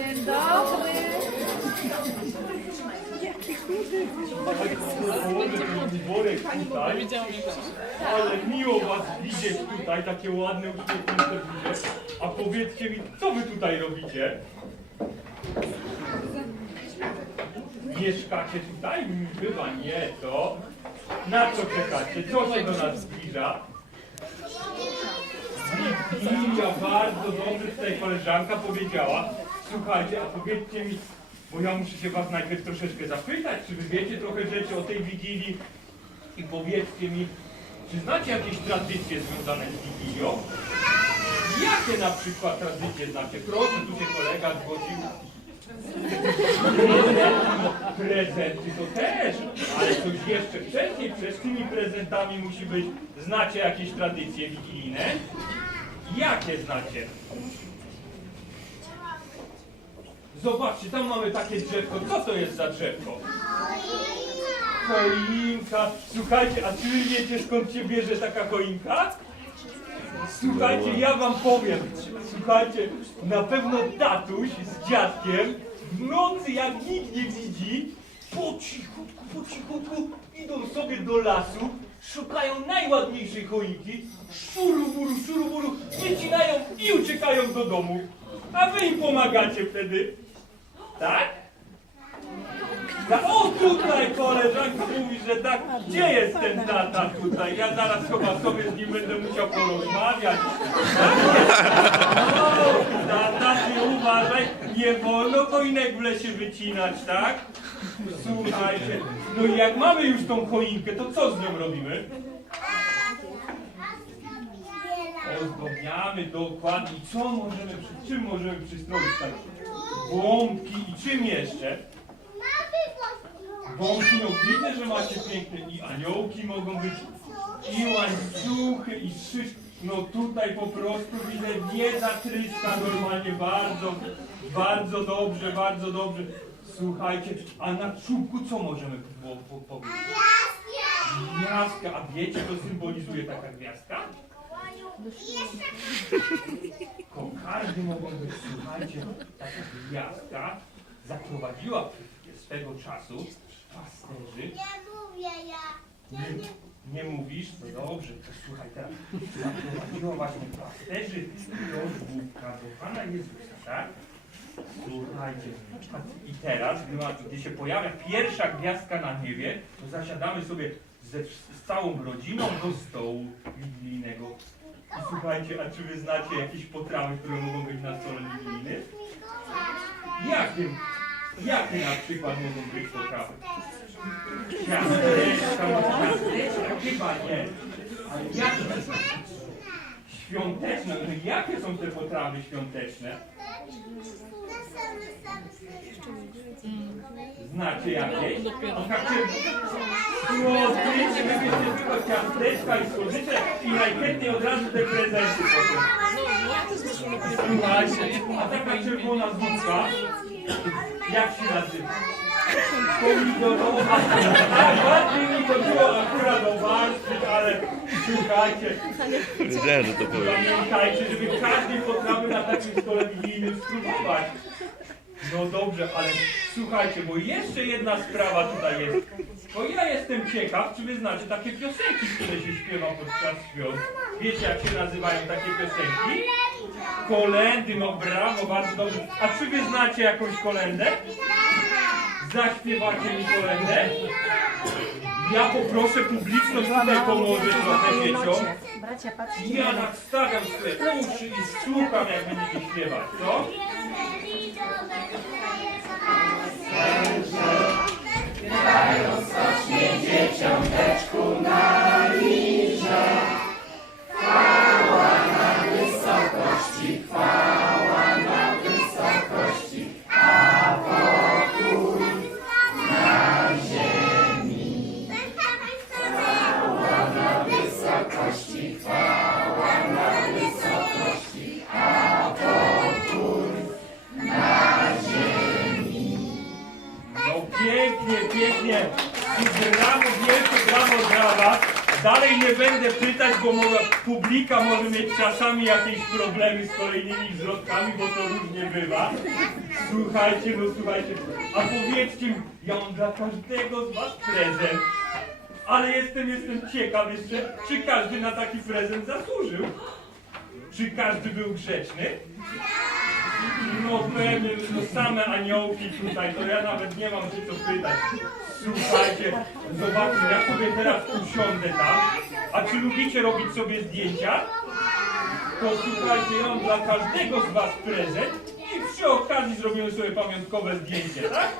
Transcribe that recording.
Dzień dobry. Ten worek tutaj. Ale miło was widzieć tutaj, takie ładne, uśmiechnięte buzie. A powiedzcie mi, co wy tutaj robicie? Mieszkacie tutaj? Chyba nie, to. Na co czekacie? Co się do nas zbliża? Wigilia, bardzo dobrze tutaj koleżanka powiedziała. Słuchajcie, a powiedzcie mi, bo ja muszę się was najpierw troszeczkę zapytać, czy wy wiecie trochę rzeczy o tej Wigilii i powiedzcie mi, czy znacie jakieś tradycje związane z Wigilią? Jakie na przykład tradycje znacie? Proszę, tu się kolega zgłosił. Prezenty to też, ale coś jeszcze wcześniej, przed tymi prezentami musi być, znacie jakieś tradycje wigilijne? Jakie znacie? Zobaczcie, tam mamy takie drzewko. Co to jest za drzewko? Choinka. Słuchajcie, a czy wiecie skąd się bierze taka choinka? Słuchajcie, ja wam powiem. Słuchajcie, na pewno tatuś z dziadkiem w nocy jak nikt nie widzi, po cichutku, po cichutku idą sobie do lasu, szukają najładniejszej choinki, szuruburu, szuruburu, wycinają i uciekają do domu. A wy im pomagacie wtedy. Tak? Ta, o tutaj koleżanka mówi, że tak. Gdzie jest ten tata tutaj? Ja zaraz chyba sobie z nim będę musiał porozmawiać. O, tata, ty uważaj, nie wolno choinek w lesie wycinać, tak? Słuchajcie, no i jak mamy już tą choinkę, to co z nią robimy? Ozdobiamy dokładnie. I co możemy, przy czym możemy przystroić tak? Bombki i czym jeszcze? Bombki, no widzę, że macie piękne i aniołki mogą być, i łańcuchy, i szysz. No tutaj po prostu widzę wiedza tryska normalnie bardzo, bardzo dobrze, bardzo dobrze. Słuchajcie, a na czubku co możemy po, po, powiedzieć? Gwiazdka, a wiecie co symbolizuje taka gwiazdka? Kokardy mogą być, słuchajcie, taka gwiazdka zaprowadziła swego czasu pasterzy. Nie, nie mówisz? No dobrze, to słuchaj teraz. Zaprowadziła właśnie pasterzy do do Pana Jezusa, tak? Słuchajcie, i teraz, gdy się pojawia pierwsza gwiazdka na niebie, to zasiadamy sobie ze, z całą rodziną do stołu wigilijnego. I słuchajcie, a czy wy znacie jakieś potrawy, które mogą być na stole wigilijnym? Jakie, jakie na przykład mogą być potrawy? Ciasteczka, ciasteczka, chyba nie. Ale jakie? Świąteczne, no jakie są te potrawy świąteczne? Znacie jakieś? No słodycze, wy wiecie tylko ciasteczka i słodycze najchętniej od razu te prezenty potem. Słuchajcie, a taka czerwona zupka, jak się nazywa? Pomidorowa. Tak, bardziej mi chodziło akurat o warszczyk, ale słuchajcie, Wiedziałem, że to powie. Pamiętajcie, żeby każdej potrawy na takim stole wigilijnym spróbować. No dobrze, ale słuchajcie, bo jeszcze jedna sprawa tutaj jest. Bo ja jestem ciekaw, czy wy znacie takie piosenki, które się śpiewa podczas świąt. Wiecie, jak się nazywają takie piosenki? Kolendy, no brawo, bardzo dobrze. A czy wy znacie jakąś kolendę? Zaśpiewacie mi kolendę? Ja poproszę publiczność tutaj pomoże trochę dzieciom. Bracia, patrzcie. Ja nadstawiam swoje uszy i słucham, jak będziecie śpiewać, co? Pięknie, pięknie. I brawo, wielkie brawo dla was. Dalej nie będę pytać, bo może publika może mieć czasami jakieś problemy z kolejnymi zwrotkami, bo to różnie bywa. Słuchajcie, no słuchajcie, a powiedzcie ja mam dla każdego z was prezent. Ale jestem, jestem ciekaw jeszcze, czy każdy na taki prezent zasłużył? Czy każdy był grzeczny? No pewnie, no same aniołki tutaj, to ja nawet nie mam się co pytać. Słuchajcie, zobaczcie, ja sobie teraz usiądę tam, a czy lubicie robić sobie zdjęcia? To słuchajcie, ja mam dla każdego z was prezent i przy okazji zrobimy sobie pamiątkowe zdjęcie, tak?